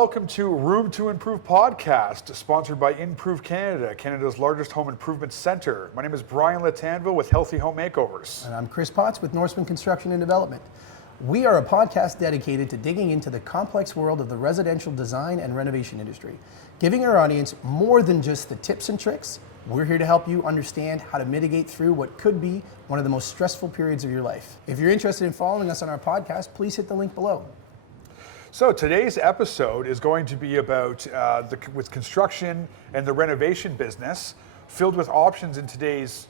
Welcome to Room to Improve podcast, sponsored by Improve Canada, Canada's largest home improvement center. My name is Brian Latanville with Healthy Home Makeovers. And I'm Chris Potts with Norseman Construction and Development. We are a podcast dedicated to digging into the complex world of the residential design and renovation industry, giving our audience more than just the tips and tricks. We're here to help you understand how to mitigate through what could be one of the most stressful periods of your life. If you're interested in following us on our podcast, please hit the link below. So today's episode is going to be about with construction and the renovation business, filled with options in today's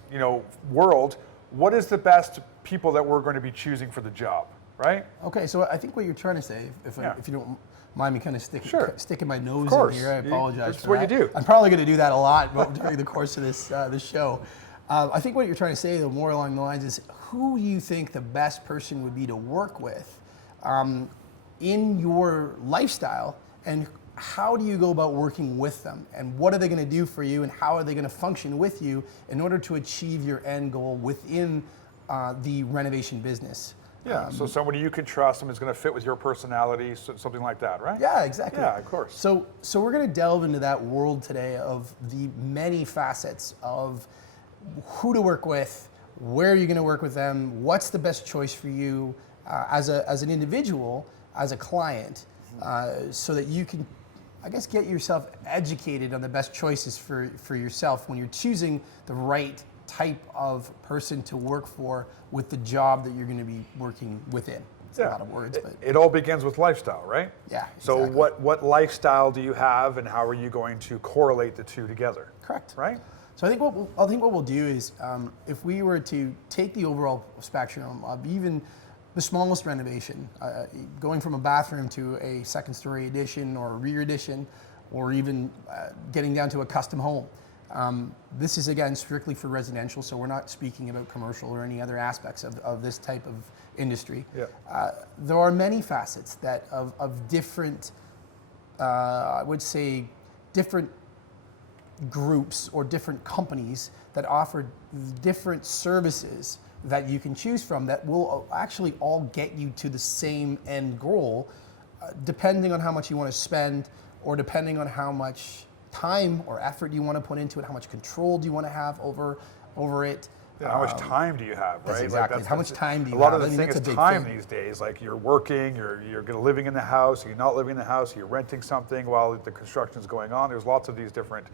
world. What is the best people that we're going to be choosing for the job, right? Okay, so I think what you're trying to say, if you don't mind me kind of sticking my nose in here, I apologize That's for what that. you do. I'm probably going to do that a lot during the course of this show. I think what you're trying to say, though, more along the lines is who you think the best person would be to work with in your lifestyle, and how do you go about working with them, and what are they going to do for you, and how are they going to function with you in order to achieve your end goal within the renovation business. Yeah, so somebody you can trust, somebody's going to fit with your personality, something like that, right? Yeah, exactly. Yeah, of course. So we're going to delve into that world today of the many facets of who to work with, where you're going to work with them, what's the best choice for you as an individual, as a client, so that you can, I guess, get yourself educated on the best choices for yourself when you're choosing the right type of person to work for with the job that you're going to be working within. It's a lot of words, but it all begins with lifestyle, right? Yeah. So exactly. what lifestyle do you have, and how are you going to correlate the two together? Correct. Right? So I think what we'll do is, if we were to take the overall spectrum of even the smallest renovation, going from a bathroom to a second-story addition or a rear addition, or even getting down to a custom home. This is, again, strictly for residential, so we're not speaking about commercial or any other aspects of this type of industry. Yeah. There are many facets that of different, I would say, different groups or different companies that offer different services that you can choose from that will actually all get you to the same end goal, depending on how much you want to spend, or depending on how much time or effort you want to put into it, how much control do you want to have over it. Yeah, how much time do you have, right? Exactly. How much time do you have? A lot of the thing is time these days. Like, you're working, you're living in the house, you're not living in the house, you're renting something while the construction is going on. There's lots of these different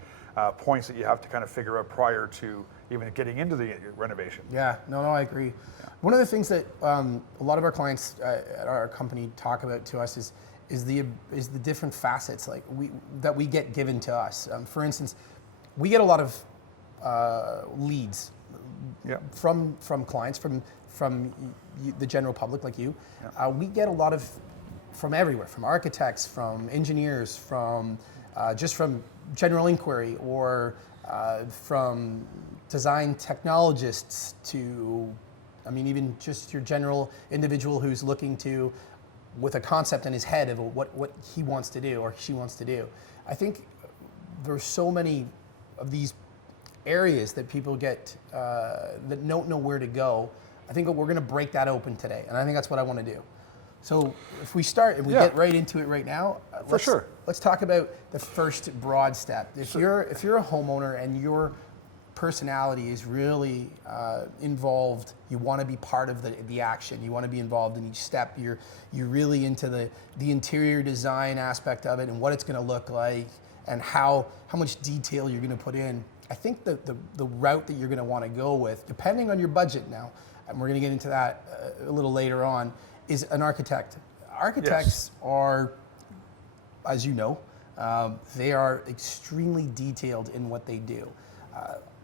points that you have to kind of figure out prior to even getting into the renovation. Yeah, no, I agree. Yeah. One of the things that a lot of our clients at our company talk about to us is the different facets that we get given to us. For instance, we get a lot of leads from clients, from the general public like you. Yeah. We get a lot of from everywhere, from architects, from engineers, from just from general inquiry, or from design technologists to, even just your general individual who's looking to, with a concept in his head of what he wants to do or she wants to do. I think there's so many of these areas that people get that don't know where to go. I think we're going to break that open today, and I think that's what I want to do. So if we start and we get right into it right now, let's talk about the first broad step. If you're a homeowner and your personality is really involved, you want to be part of the action, you want to be involved in each step, you're really into the interior design aspect of it and what it's going to look like and how much detail you're going to put in. I think the route that you're going to want to go with, depending on your budget now, and we're going to get into that a little later on, is an architect. Architects are, as you know, they are extremely detailed in what they do.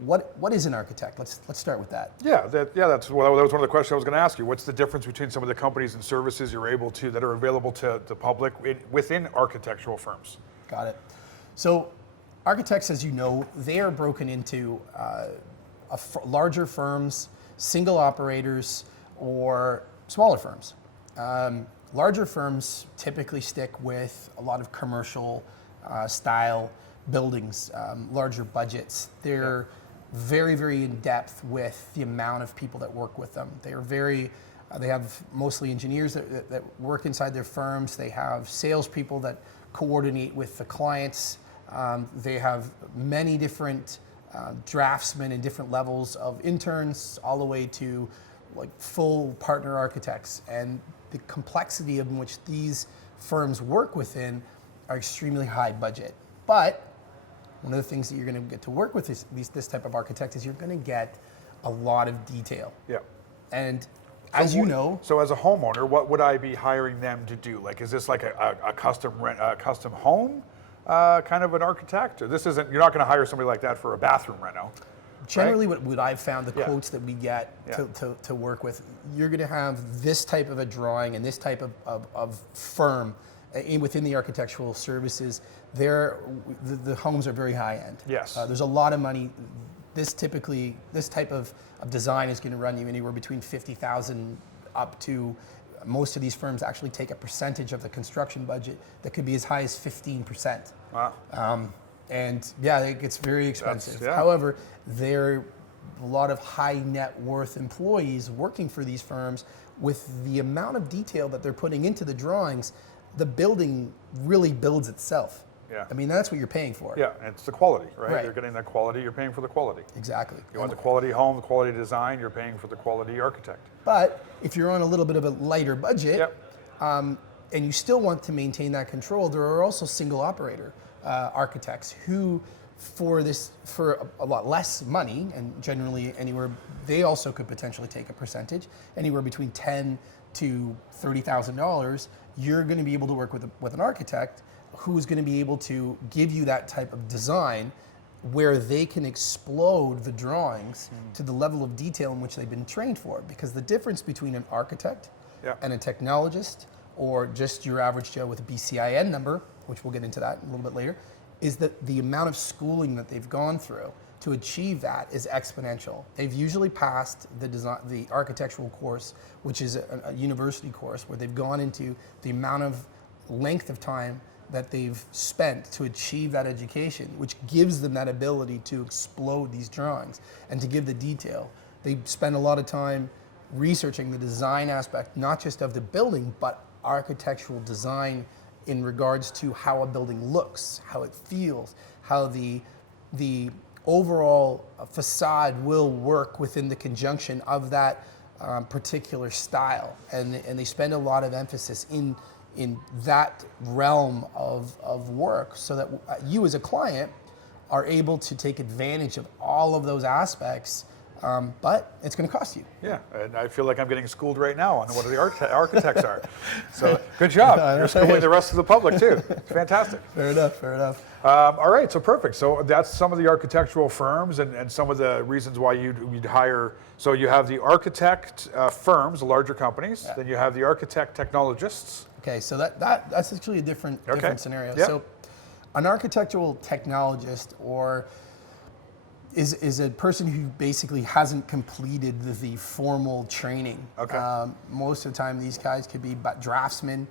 What is an architect? Let's start with that. That was one of the questions I was going to ask you. What's the difference between some of the companies and services you're able to that are available to the public within architectural firms? Got it. So architects, as you know, they are broken into larger firms, single operators, or smaller firms. Larger firms typically stick with a lot of commercial style buildings, larger budgets. They're very, very in depth with the amount of people that work with them. They are they have mostly engineers that work inside their firms. They have salespeople that coordinate with the clients. They have many different draftsmen and different levels of interns, all the way to like full partner architects. And the complexity in which these firms work within are extremely high budget. But one of the things that you're going to get to work with this type of architect is you're going to get a lot of detail. Yeah. And as you know, so as a homeowner, what would I be hiring them to do? Like, is this like a custom custom home kind of an architect, or this isn't? You're not going to hire somebody like that for a bathroom reno. generally right? what I've found, the Yeah. quotes that we get Yeah. to work with, you're going to have this type of a drawing and this type of firm within the architectural services. The homes are very high end. Yes. There's a lot of money. This type of design is going to run you anywhere between $50,000 up to, most of these firms actually take a percentage of the construction budget that could be as high as 15%. Wow. And yeah, it gets very expensive. Yeah. However, there are a lot of high net worth employees working for these firms. With the amount of detail that they're putting into the drawings, the building really builds itself. Yeah. I mean, that's what you're paying for. Yeah, and it's the quality, right? Right. You're getting that quality, you're paying for the quality. Exactly. You want the quality home, the quality design, you're paying for the quality architect. But if you're on a little bit of a lighter budget, Yep. and you still want to maintain that control, there are also single operator architects who, for a lot less money, and generally anywhere, they also could potentially take a percentage, anywhere between $10,000 to $30,000. You're going to be able to work with an architect who's going to be able to give you that type of design where they can explode the drawings to the level of detail in which they've been trained for. Because the difference between an architect Yeah. and a technologist, or just your average Joe with a BCIN number, which we'll get into that a little bit later, is that the amount of schooling that they've gone through to achieve that is exponential. They've usually passed the architectural course, which is a university course, where they've gone into the amount of length of time that they've spent to achieve that education, which gives them that ability to explode these drawings and to give the detail. They spend a lot of time researching the design aspect, not just of the building, but architectural design in regards to how a building looks, how it feels, how the overall facade will work within the conjunction of that particular style. And they spend a lot of emphasis in that realm of work, so that you as a client are able to take advantage of all of those aspects, but it's going to cost you. Yeah, and I feel like I'm getting schooled right now on what the architects are. So good job. You're schooling the rest of the public too. Fantastic. Fair enough. All right, so perfect. So that's some of the architectural firms and some of the reasons why you'd hire. So you have the architect firms, the larger companies. Yeah. Then you have the architect technologists. Okay, so that's actually a different scenario. Yep. So an architectural technologist is a person who basically hasn't completed the formal training. Okay. Most of the time, these guys could be draftsmen,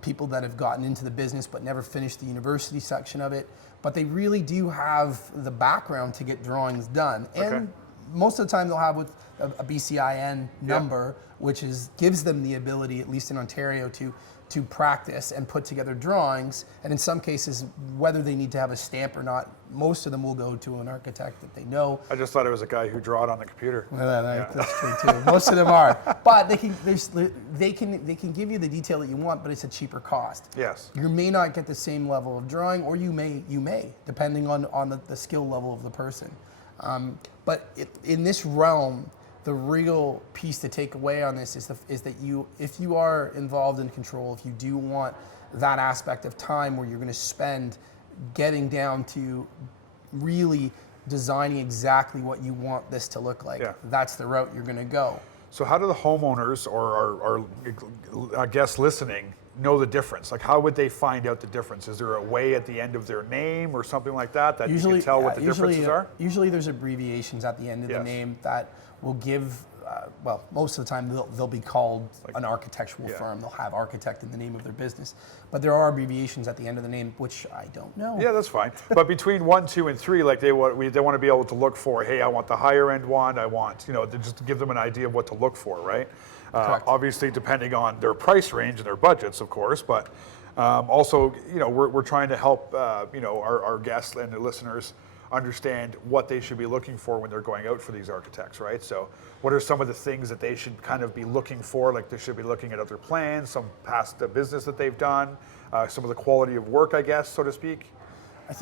people that have gotten into the business but never finished the university section of it. But they really do have the background to get drawings done. Okay. And most of the time, they'll have with a BCIN number, which gives them the ability, at least in Ontario, to practice and put together drawings. And in some cases, whether they need to have a stamp or not, most of them will go to an architect that they know. I just thought it was a guy who drew it on the computer. Well, that's true too. Most of them are, but they can give you the detail that you want, but it's a cheaper cost. Yes. You may not get the same level of drawing, or you may, depending on the skill level of the person. But in this realm, the real piece to take away on this is that if you are involved in control, if you do want that aspect of time where you're going to spend getting down to really designing exactly what you want this to look like, that's the route you're going to go. So how do the homeowners or our guests listening know the difference? Like, how would they find out the difference? Is there a way at the end of their name or something like that you can tell what the differences are? Usually there's abbreviations at the end of the name that will give, most of the time they'll be called an architectural firm. They'll have architect in the name of their business. But there are abbreviations at the end of the name, which I don't know. Yeah, that's fine. But between 1, 2, and 3, like they want to be able to look for, hey, I want the higher end one. I want, just to give them an idea of what to look for, right? Obviously, depending on their price range and their budgets, of course. But Also, we're trying to help our guests and the listeners understand what they should be looking for when they're going out for these architects, right? So what are some of the things that they should kind of be looking for? Like they should be looking at other plans, some past business that they've done, some of the quality of work, I guess, so to speak. I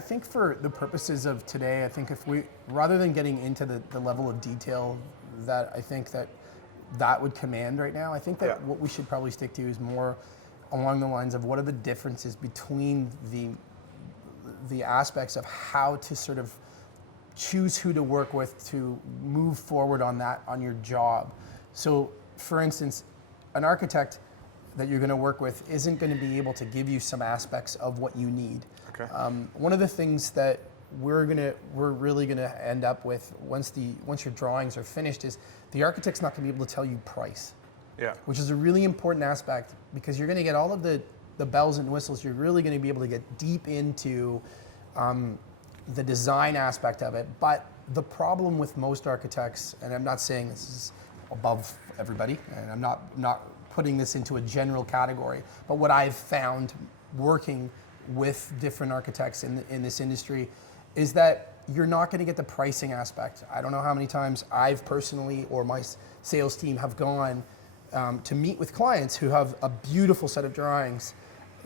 think for the purposes of today, I think if we, rather than getting into the level of detail that I think that would command right now, I think that what we should probably stick to is more along the lines of what are the differences between the aspects of how to sort of choose who to work with to move forward on your job. So for instance, an architect that you're going to work with isn't going to be able to give you some aspects of what you need. Okay. One of the things that we're really going to end up with once your drawings are finished is the architect's not going to be able to tell you price. Yeah. Which is a really important aspect because you're going to get all of the bells and whistles. You're really going to be able to get deep into the design aspect of it. But the problem with most architects, and I'm not saying this is above everybody, and I'm not putting this into a general category, but what I've found working with different architects in this industry is that you're not going to get the pricing aspect. I don't know how many times I've personally or my sales team have gone to meet with clients who have a beautiful set of drawings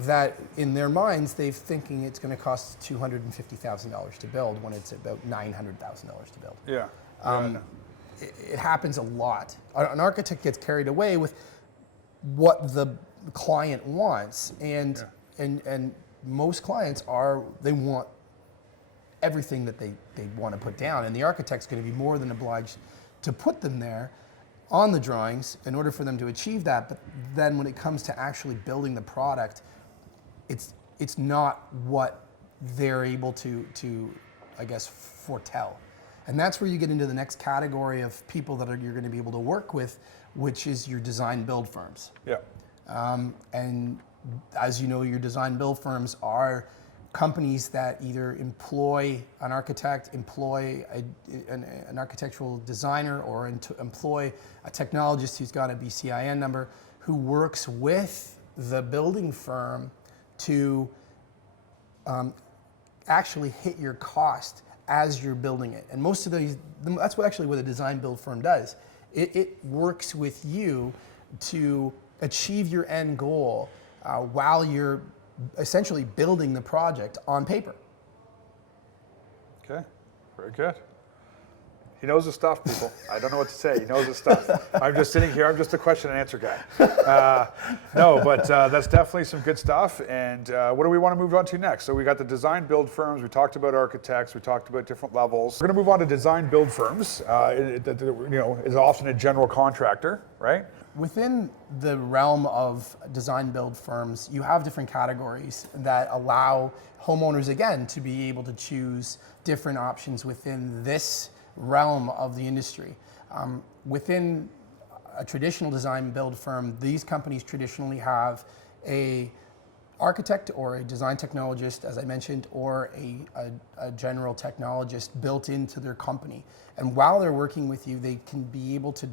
that in their minds they're thinking it's going to cost $250,000 to build when it's about $900,000 to build. Yeah. It happens a lot. An architect gets carried away with what the client wants, and most clients they want everything that they want to put down, and the architect's going to be more than obliged to put them there on the drawings in order for them to achieve that. But then when it comes to actually building the product, it's not what they're able to I guess foretell. And that's where you get into the next category of people that you're going to be able to work with, which is your design build firms. Yeah. And as you know, your design build firms are companies that either employ an architect, employ an architectural designer, or employ a technologist who's got a BCIN number, who works with the building firm to actually hit your cost as you're building it. And most of that's what a design build firm does. It works with you to achieve your end goal while you're essentially building the project on paper. Okay, very good. He knows his stuff, people. I don't know what to say. He knows his stuff. I'm just sitting here. I'm just a question and answer guy. No, but that's definitely some good stuff. And what do we want to move on to next? So we got the design build firms. We talked about architects. We talked about different levels. We're going to move on to design build firms. Is often a general contractor, right? Within the realm of design build firms, you have different categories that allow homeowners, again, to be able to choose different options within this realm of the industry. Within a traditional design build firm, these companies traditionally have a architect or a design technologist, as I mentioned, or a general technologist built into their company. And while they're working with you, they can be able to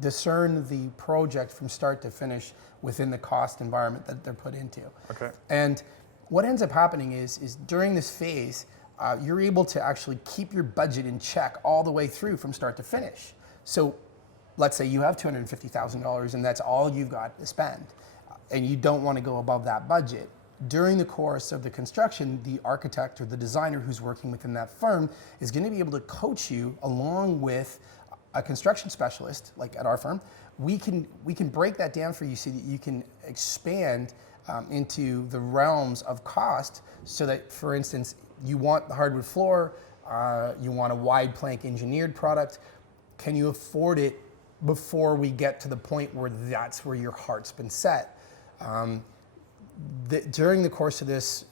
discern the project from start to finish within the cost environment that they're put into. Okay. And what ends up happening is during this phase, you're able to actually keep your budget in check all the way through from start to finish. So let's say you have $250,000 and that's all you've got to spend, and you don't want to go above that budget. During the course of the construction, the architect or the designer who's working within that firm is going to be able to coach you along with a construction specialist, like at our firm. We can break that down for you so that you can expand into the realms of cost, so that, for instance, you want the hardwood floor, you want a wide plank engineered product. Can you afford it before we get to the point where that's where your heart's been set? During the course of this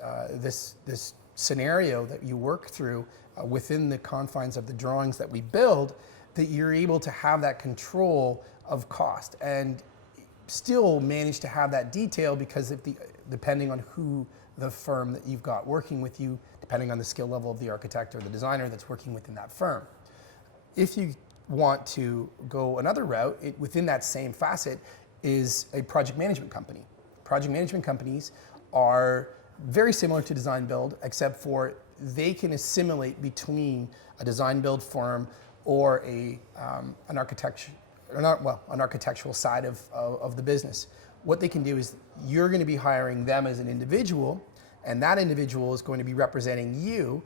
scenario that you work through within the confines of the drawings that we build, that you're able to have that control of cost and still manage to have that detail, because depending on who the firm that you've got working with you, depending on the skill level of the architect or the designer that's working within that firm. If you want to go another route, within that same facet is a project management company. Project management companies are very similar to design build, except for they can assimilate between a design build firm or an architectural side of the business. What they can do is you're going to be hiring them as an individual, and that individual is going to be representing you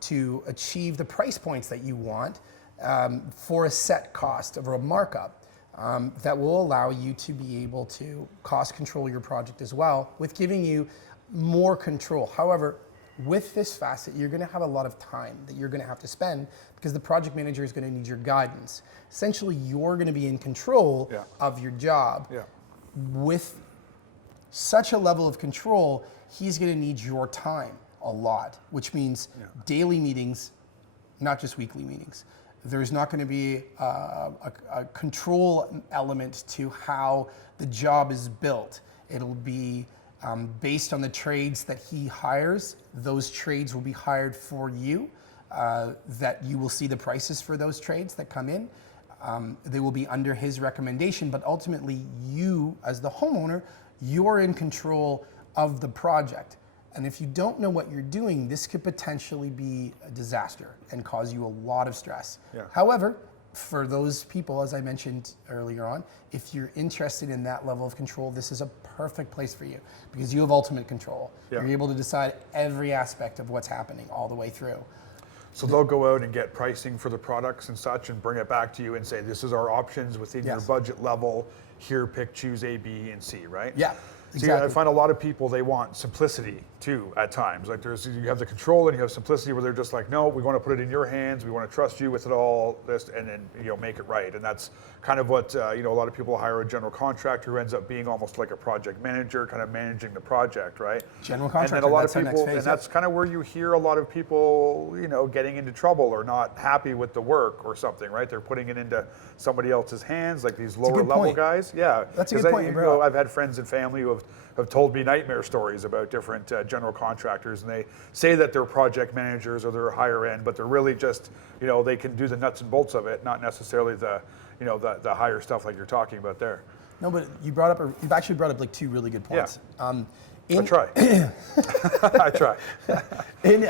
to achieve the price points that you want for a set cost or a markup that will allow you to be able to cost control your project as well, with giving you more control. However, with this facet, you're going to have a lot of time that you're going to have to spend because the project manager is going to need your guidance. Essentially, you're going to be in control of your job. With such a level of control, he's going to need your time a lot, which means daily meetings, not just weekly meetings. There's not going to be a control element to how the job is built. It'll be based on the trades that he hires. Those trades will be hired for you, that you will see the prices for those trades that come in. They will be under his recommendation, but ultimately you, as the homeowner, you're in control of the project. And if you don't know what you're doing, this could potentially be a disaster and cause you a lot of stress. However, for those people, as I mentioned earlier on, if you're interested in that level of control, this is a perfect place for you because you have ultimate control. You're able to decide every aspect of what's happening all the way through. So they'll go out and get pricing for the products and such and bring it back to you and say, this is our options within your budget level. Here, pick, choose A, B, and C, right? Yeah. See, I find a lot of people, they want simplicity too at times. Like you have the control and you have simplicity where they're just like, no, we want to put it in your hands. We want to trust you with it all, this, and then make it right. And that's kind of what a lot of people hire a general contractor who ends up being almost like a project manager, kind of managing the project, right? General contractor. And then a lot of people, and that's kind of where you hear a lot of people, getting into trouble or not happy with the work or something, right? They're putting it into somebody else's hands, like these lower level guys. Yeah, that's a good point, bro. I've had friends and family who have told me nightmare stories about different general contractors, and they say that they're project managers or they're higher end, but they're really just, they can do the nuts and bolts of it, not necessarily the higher stuff like you're talking about there. No, but you've actually brought up like two really good points. I try. I try. In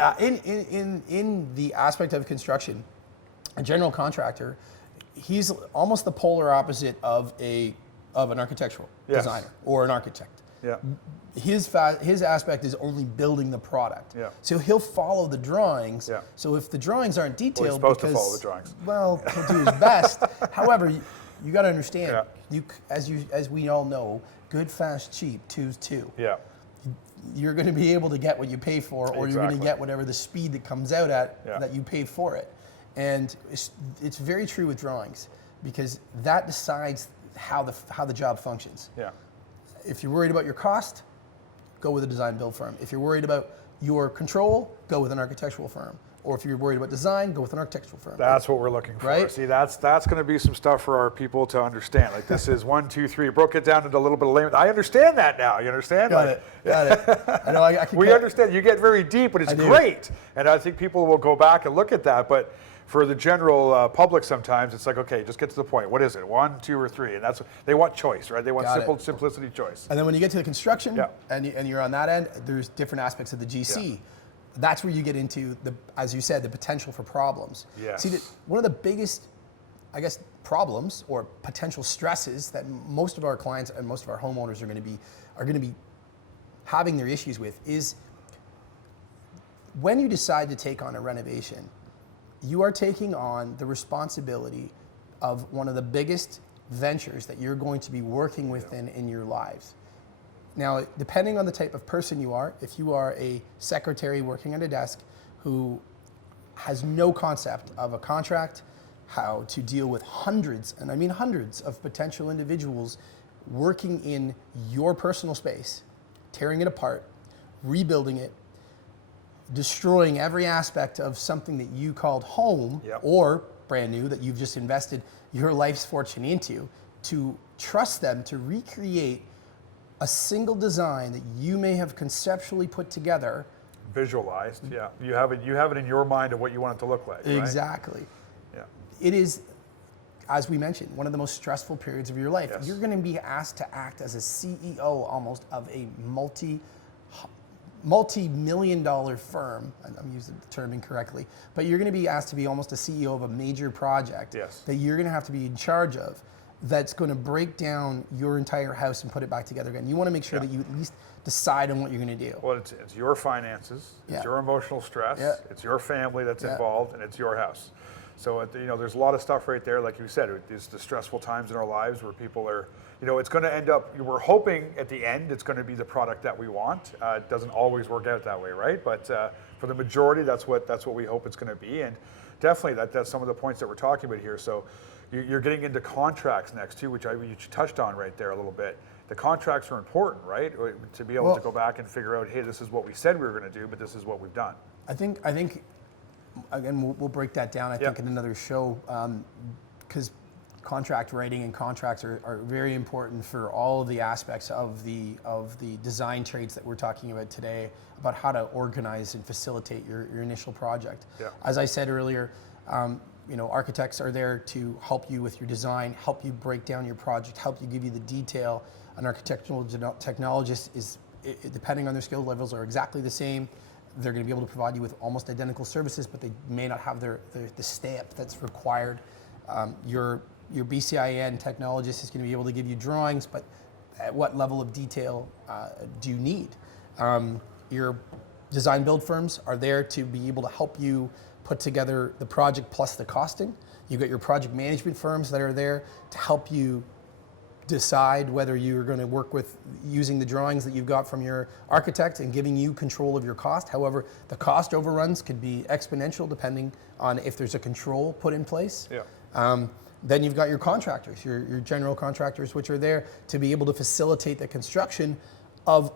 the aspect of construction, a general contractor, he's almost the polar opposite of an architectural designer or an architect. Yeah. His aspect is only building the product. So he'll follow the drawings. So if the drawings aren't detailed, he's supposed to follow the drawings. Well, he'll do his best. However, you got to understand, as we all know, good, fast, cheap, two's two. You're going to be able to get what you pay for, or you're going to get whatever the speed that comes out at that you pay for it. And it's very true with drawings because that decides how the job functions. If you're worried about your cost, go with a design build firm. If you're worried about your control, go with an architectural firm. Or if you're worried about design, go with an architectural firm. That's what we're looking for. Right? See, that's going to be some stuff for our people to understand. Like this is 1, 2, 3. Broke it down into a little bit of layman. I understand that now. You understand? Got it. I know. I can. We understand. You get very deep, but it's great. And I think people will go back and look at that. But for the general public, sometimes it's like, okay, just get to the point. What is it? 1, 2, or 3? And they want choice, right? They want simplicity, choice. And then when you get to the construction, and you're on that end, there's different aspects of the GC. That's where you get into as you said, the potential for problems. See, one of the biggest, I guess, problems or potential stresses that most of our clients and most of our homeowners are going to be having their issues with is when you decide to take on a renovation. You are taking on the responsibility of one of the biggest ventures that you're going to be working within in your lives. Now, depending on the type of person you are, if you are a secretary working at a desk who has no concept of a contract, how to deal with hundreds, and I mean hundreds of potential individuals working in your personal space, tearing it apart, rebuilding it, destroying every aspect of something that you called home or brand new that you've just invested your life's fortune into, to trust them to recreate a single design that you may have conceptually put together. Visualized, You have it in your mind of what you want it to look like, right? Exactly. Yeah. It is as we mentioned, one of the most stressful periods of your life. Yes. You're going to be asked to act as a CEO almost of a multi-million-dollar firm. I'm using the term incorrectly, but you're going to be asked to be almost a CEO of a major project that you're going to have to be in charge of. That's going to break down your entire house and put it back together again. You want to make sure that you at least decide on what you're going to do. Well, it's your finances, it's your emotional stress, it's your family that's involved, and it's your house. So there's a lot of stuff right there, like you said. It's the stressful times in our lives where people are, it's going to end up. We're hoping at the end it's going to be the product that we want. It doesn't always work out that way, right? But for the majority, that's what we hope it's going to be, and definitely that's some of the points that we're talking about here. So. You're getting into contracts next too, which you touched on right there a little bit. The contracts are important, right? To be able to go back and figure out, hey, this is what we said we were going to do, but this is what we've done. I think again, we'll break that down, I think, in another show, because contract writing and contracts are very important for all of the aspects of the design trades that we're talking about today, about how to organize and facilitate your initial project. Yeah. As I said earlier, architects are there to help you with your design, help you break down your project, help you give you the detail. An architectural technologist is, depending on their skill levels, are exactly the same. They're going to be able to provide you with almost identical services, but they may not have the stamp that's required. Your BCIN technologist is going to be able to give you drawings, but at what level of detail do you need? Your design build firms are there to be able to help you put together the project plus the costing. You've got your project management firms that are there to help you decide whether you're going to work with using the drawings that you've got from your architect and giving you control of your cost. However, the cost overruns could be exponential depending on if there's a control put in place. Yeah. Then you've got your contractors, your general contractors, which are there to be able to facilitate the construction of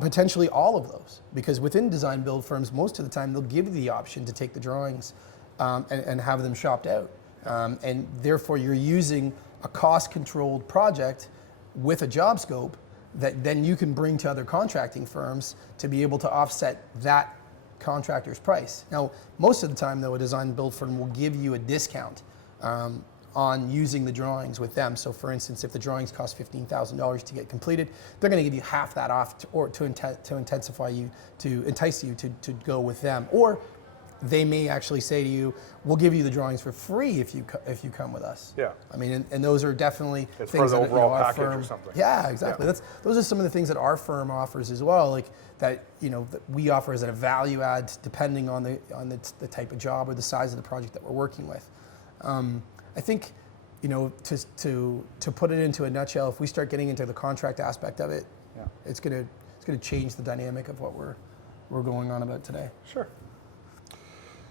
potentially all of those, because within design build firms, most of the time they'll give you the option to take the drawings and have them shopped out. And therefore you're using a cost-controlled project with a job scope that then you can bring to other contracting firms to be able to offset that contractor's price. Now, most of the time though, a design build firm will give you a discount on using the drawings with them. So for instance, if the drawings cost $15,000 to get completed, they're going to give you half that off to entice you to go with them. Or they may actually say to you, we'll give you the drawings for free if you come with us. Yeah. I mean, and those are definitely it's things for the that overall our package firm, or something. Yeah, exactly. Yeah. Those are some of the things that our firm offers as well, like that that we offer as a value add depending on the type of job or the size of the project that we're working with. I think, to put it into a nutshell, if we start getting into the contract aspect of it, it's gonna change the dynamic of what we're going on about today.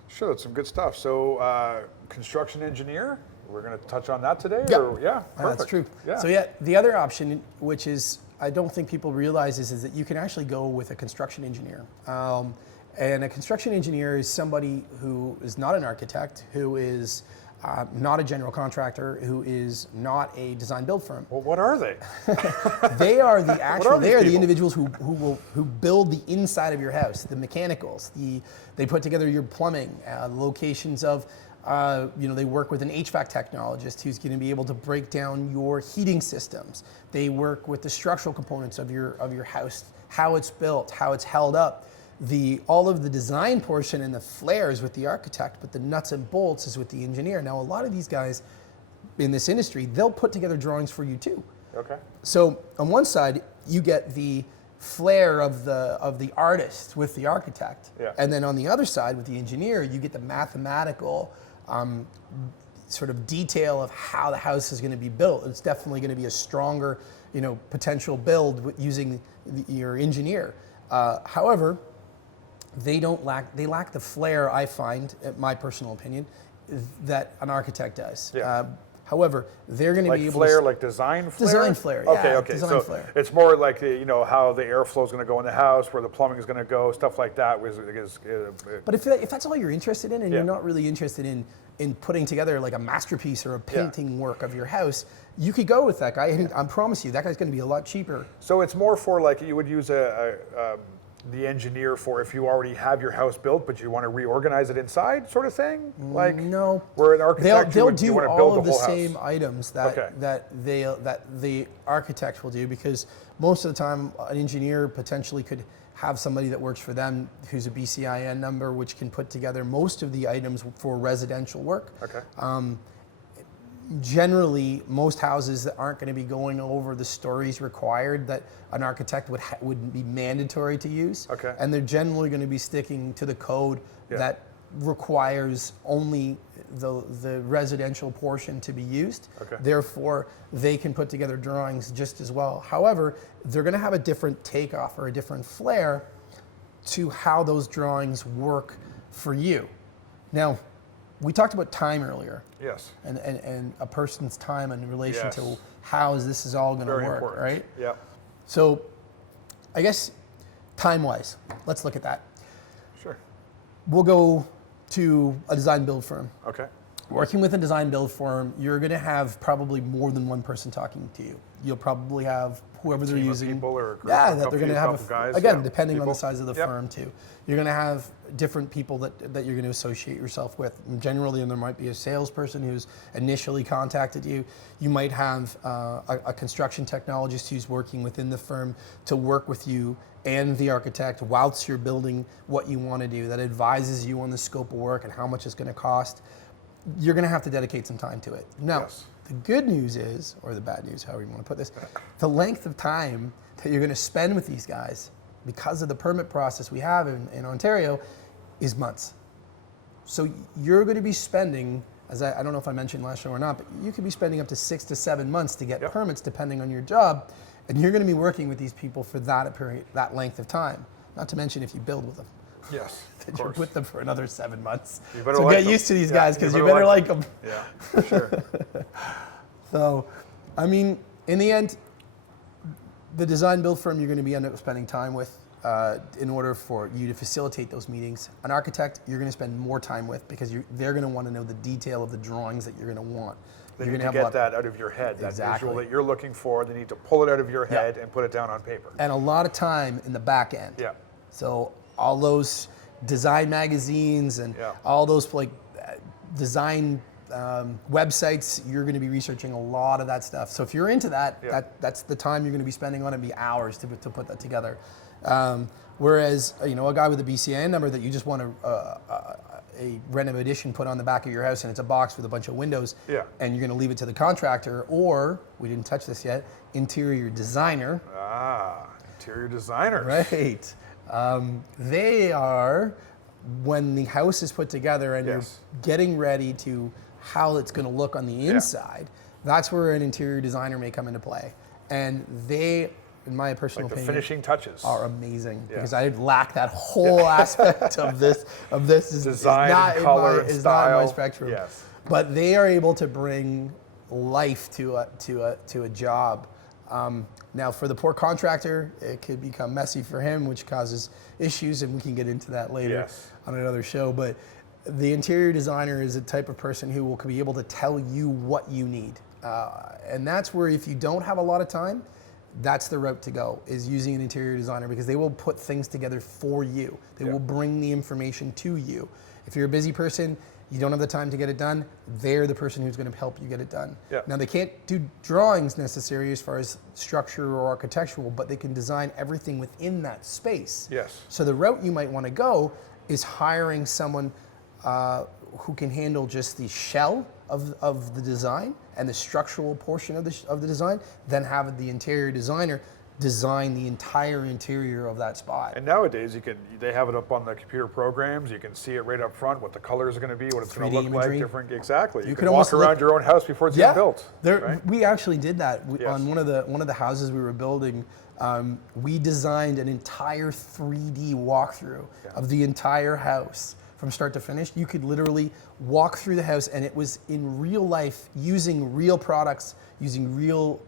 Sure, that's some good stuff. So, construction engineer, we're going to touch on that today. Yeah, that's true. Yeah. So the other option, which is I don't think people realize, is that you can actually go with a construction engineer. And a construction engineer is somebody who is not an architect, who is not a general contractor, who is not a design build firm. Well, what are they? They are the individuals who build the inside of your house, the mechanicals. They put together your plumbing, locations of, they work with an HVAC technologist who's going to be able to break down your heating systems. They work with the structural components of your house, how it's built, how it's held up. All of the design portion and the flares with the architect, but the nuts and bolts is with the engineer. Now, a lot of these guys in this industry, they'll put together drawings for you too. Okay. So on one side, you get the flair of the artist with the architect, and then on the other side with the engineer, you get the mathematical sort of detail of how the house is going to be built. It's definitely going to be a stronger, potential build using your engineer. However, they lack the flair, I find, my personal opinion, that an architect does. Yeah. However, they're going to be able to... like design flair? Design flair, yeah. Okay. Design flair. It's more like, how the airflow is going to go in the house, where the plumbing is going to go, stuff like that. But if that's all you're interested in, and you're not really interested in putting together like a masterpiece or a painting work of your house, you could go with that guy. I promise you, that guy's going to be a lot cheaper. So it's more for like you would use the engineer for if you already have your house built, but you want to reorganize it inside, sort of thing? Like, no. where an architect They'll you do want to build all of the the whole same house. items that Okay. that the architect will do, because most of the time an engineer potentially could have somebody that works for them who's a BCIN number, which can put together most of the items for residential work. Okay. Generally, most houses that aren't going to be going over the stories required that an architect would be mandatory to use. Okay. And they're generally going to be sticking to the code that requires only the residential portion to be used. Okay. Therefore, they can put together drawings just as well. However, they're going to have a different takeoff or a different flair to how those drawings work for you. Now, we talked about time earlier. Yes. And a person's time in relation Yes. to how this is all going to Very work, important. right? Yeah. So, I guess time-wise, let's look at that. Sure. We'll go to a design build firm. Okay. Working with a design build firm, you're going to have probably more than one person talking to you. You'll probably have whoever they're Team of using. people or a group, yeah, a that they're going to couple have guys, again, yeah, depending on the people. size of the Yep. firm too. You're going to have different people that you're going to associate yourself with. And generally, and there might be a salesperson who's initially contacted you. You might have a construction technologist who's working within the firm to work with you and the architect whilst you're building what you want to do, that advises you on the scope of work and how much it's going to cost. You're going to have to dedicate some time to it. Now, Yes. the good news is, or the bad news, however you want to put this, the length of time that you're going to spend with these guys because of the permit process we have in Ontario is months. So you're going to be spending, as I don't know if I mentioned last show or not, but you could be spending up to 6 to 7 months to get Yep. permits depending on your job. And you're going to be working with these people for that period, that length of time. Not to mention if you build with them. Yes. Of That you're course. with them for another 7 months. You better So like get them. used to these Yeah, guys, because you better like them. Yeah, for sure. So, I mean, in the end, the design build firm you're going to be end up spending time with in order for you to facilitate those meetings. An architect you're going to spend more time with because they're going to want to know the detail of the drawings that you're going to want. They You're need gonna to have a get lot- that out of your head, that Exactly. visual that you're looking for. They need to pull it out of your head and put it down on paper. And a lot of time in the back end. Yeah. So all those design magazines and Yeah. all those design websites, you're going to be researching a lot of that stuff. So if you're into that, Yeah. that's the time you're going to be spending on it, be hours to put that together. Whereas a guy with a BCN number that you just want a renovation put on the back of your house and it's a box with a bunch of windows, Yeah. and you're going to leave it to the contractor, or we didn't touch this yet, interior designer. Ah, interior designers. Right. They are, when the house is put together and Yes. you're getting ready to how it's going to look on the inside, that's where an interior designer may come into play. And they, in my personal Like the opinion, finishing touches. are amazing Yeah. because I lack that whole aspect of this. Is Design not and color in my, and is not in my style. spectrum. Yes. But they are able to bring life to a job. Now, for the poor contractor, it could become messy for him, which causes issues, and we can get into that later Yes. on another show. But the interior designer is a type of person who will be able to tell you what you need. And that's where, if you don't have a lot of time, that's the route to go, is using an interior designer, because they will put things together for you. They will bring the information to you. If you're a busy person, you don't have the time to get it done, they're the person who's going to help you get it done. Yeah. Now, they can't do drawings necessarily as far as structure or architectural, but they can design everything within that space. Yes. So the route you might want to go is hiring someone who can handle just the shell of the design and the structural portion of the design, then have the interior designer design the entire interior of that spot. And nowadays, they have it up on the computer programs. You can see it right up front, what the colors are going to be, what it's going to 3D look imagery. like. Different, exactly. You You can can walk almost around look- your own house before it's even built. Right? We actually did that Yes. on one of the houses we were building. We designed an entire 3D walkthrough of the entire house from start to finish. You could literally walk through the house, and it was in real life, using real products, using real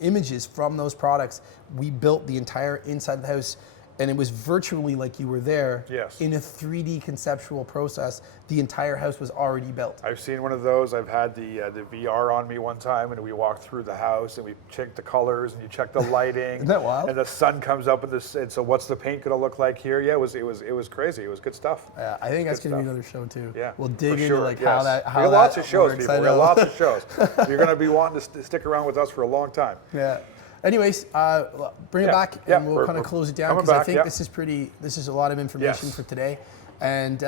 images from those products. We built the entire inside of the house and it was virtually like you were there. Yes. In a 3D conceptual process. The entire house was already built. I've seen one of those. I've had the VR on me one time, and we walked through the house, and we checked the colors, and you check the lighting. Isn't that wild? And the sun comes up with this. And so, what's the paint going to look like here? Yeah, it was crazy. It was good stuff. I think that's going to be another show too. Yeah, we'll dig into sure, like yes. how that we got lots of shows, works. people. We got lots of shows. You're going to be wanting to stick around with us for a long time. Yeah. Anyways, bring it back, Yeah, and we'll kind of close it down coming because I back, think yeah. this is a lot of information Yes. for today, and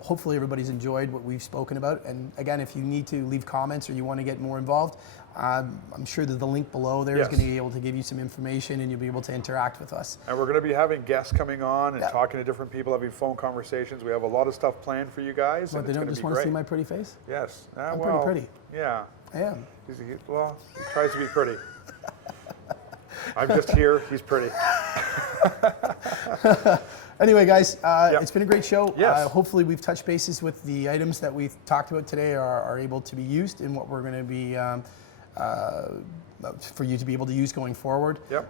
hopefully everybody's enjoyed what we've spoken about. And again, if you need to leave comments or you want to get more involved, I'm sure that the link below there is Yes. going to be able to give you some information, and you'll be able to interact with us. And we're going to be having guests coming on and Yeah. talking to different people, having phone conversations. We have a lot of stuff planned for you guys. But and they it's don't going to just be want to great. see my pretty face. Yes. I'm well, pretty. Yeah. I am. He tries to be pretty. I'm just here. He's pretty. Anyway, guys, Yep. it's been a great show. Yes. Hopefully we've touched bases with the items that we've talked about today are able to be used in what we're going to be, for you to be able to use going forward. Yep.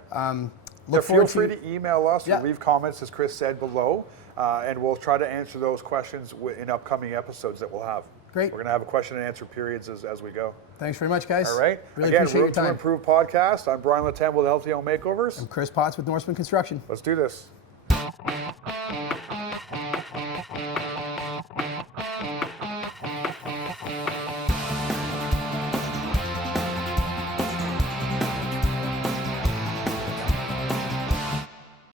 Look Feel forward free to email us Yeah. or leave comments, as Kris said, below, and we'll try to answer those questions in upcoming episodes that we'll have. Great. We're going to have a question and answer periods as we go. Thanks very much, guys. All right. Really Again, appreciate your Room to time. Improve podcast. I'm Brian Latam with Healthy Home Makeovers. I'm Chris Potts with Norseman Construction. Let's do this.